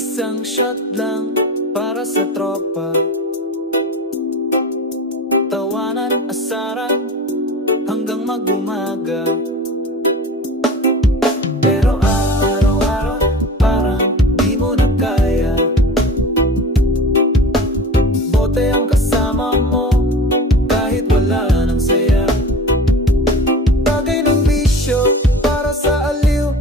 Isang shot lang para sa tropa, tawanan, asaran hanggang mag-umaga. Pero araw-araw parang di mo na kaya. Bote ang kasama mo kahit wala ng saya. Bagay ng bisyo para sa aliw,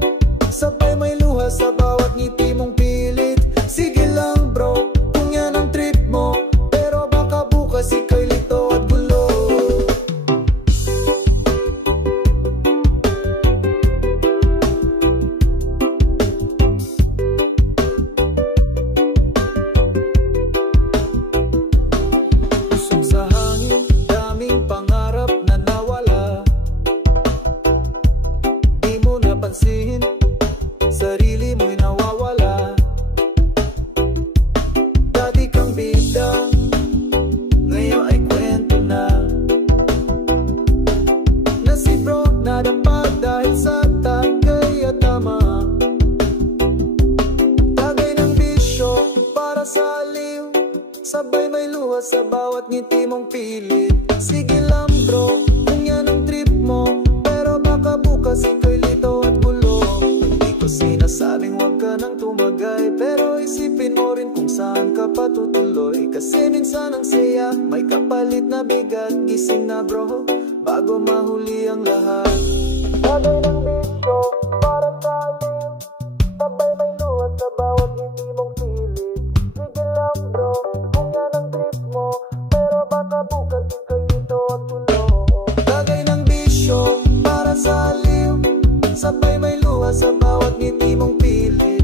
sabay may luha sa bawat ngiti mong pilit. Sige lang bro, kung yan ang trip mo, pero baka bukas ika'y lito at gulo. Usong sa hangin, daming pangarap na nawala. Di mo napansin, sarili mo'y nawawala. Dati kang bida, ngayon ay kwento na. Na si bro nadapa dahil sa tagay at tama. Tagay ng bisyo para sa aliw, sabay may luha sa bawat ngiti mong pilit. Sige lang bro, kung yan ang trip mo, pero baka bukas ika'y lito at gulo. Hindi ko sinasabing huwag ka nang tumagay, pero isipin mo rin kung saan ka patutuloy. Kasi minsan ang saya, may kapalit na bigat. Gising na bro, bago mahuli ang lahat. Bagay ng bisyo para sa aliw, sabay may luhat sa bawat ngiti mong pilit. Sige lang bro, kung yan ang trip mo, pero baka bukas ika'y lito at gulo. Bagay ng bisyo para sa aliw, sabay may luha sa bawat ngiti mong pilit.